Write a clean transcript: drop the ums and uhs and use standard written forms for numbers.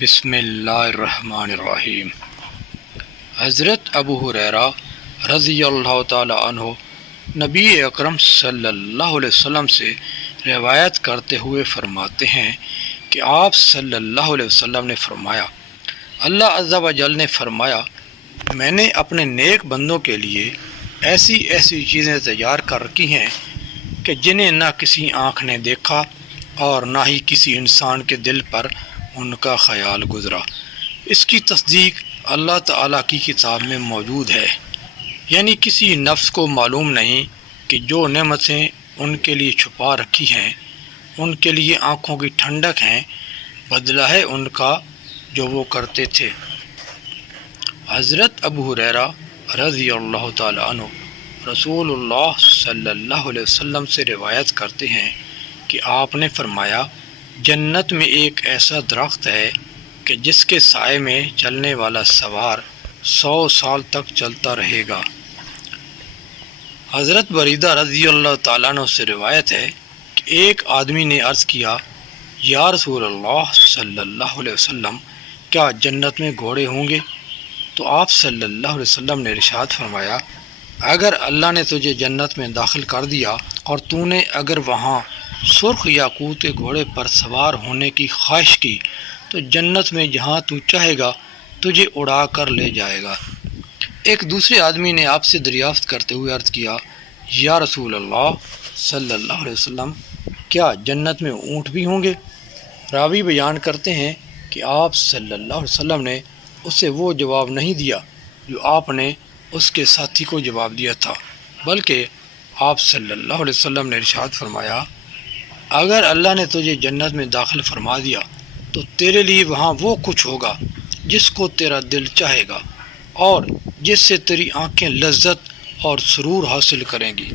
بسم اللہ الرحمن الرحیم۔ حضرت ابو ہریرہ رضی اللہ تعالی عنہ نبی اکرم صلی اللہ علیہ وسلم سے روایت کرتے ہوئے فرماتے ہیں کہ آپ صلی اللہ علیہ وسلم نے فرمایا، اللہ عز و جل نے فرمایا، میں نے اپنے نیک بندوں کے لیے ایسی ایسی چیزیں تیار کر رکھی ہیں کہ جنہیں نہ کسی آنکھ نے دیکھا اور نہ ہی کسی انسان کے دل پر ان کا خیال گزرا۔ اس کی تصدیق اللہ تعالیٰ کی کتاب میں موجود ہے، یعنی کسی نفس کو معلوم نہیں کہ جو نعمتیں ان کے لیے چھپا رکھی ہیں ان کے لیے آنکھوں کی ٹھنڈک ہیں، بدلہ ہے ان کا جو وہ کرتے تھے۔ حضرت ابو ہریرہ رضی اللہ تعالی عنہ رسول اللہ صلی اللہ علیہ وسلم سے روایت کرتے ہیں کہ آپ نے فرمایا، جنت میں ایک ایسا درخت ہے کہ جس کے سائے میں چلنے والا سوار 100 سال تک چلتا رہے گا۔ حضرت بریدہ رضی اللہ تعالیٰ عنہ سے روایت ہے کہ ایک آدمی نے عرض کیا، یا رسول اللہ صلی اللہ علیہ وسلم، کیا جنت میں گھوڑے ہوں گے؟ تو آپ صلی اللہ علیہ وسلم نے ارشاد فرمایا، اگر اللہ نے تجھے جنت میں داخل کر دیا اور تو نے اگر وہاں سرخ یاقوت گھوڑے پر سوار ہونے کی خواہش کی تو جنت میں جہاں تو چاہے گا تجھے اڑا کر لے جائے گا۔ ایک دوسرے آدمی نے آپ سے دریافت کرتے ہوئے عرض کیا، یا رسول اللہ صلی اللہ علیہ وسلم، کیا جنت میں اونٹ بھی ہوں گے؟ راوی بیان کرتے ہیں کہ آپ صلی اللہ علیہ وسلم نے اسے وہ جواب نہیں دیا جو آپ نے اس کے ساتھی کو جواب دیا تھا، بلکہ آپ صلی اللہ علیہ وسلم نے ارشاد فرمایا، اگر اللہ نے تجھے جنت میں داخل فرما دیا تو تیرے لیے وہاں وہ کچھ ہوگا جس کو تیرا دل چاہے گا اور جس سے تیری آنکھیں لذت اور سرور حاصل کریں گی۔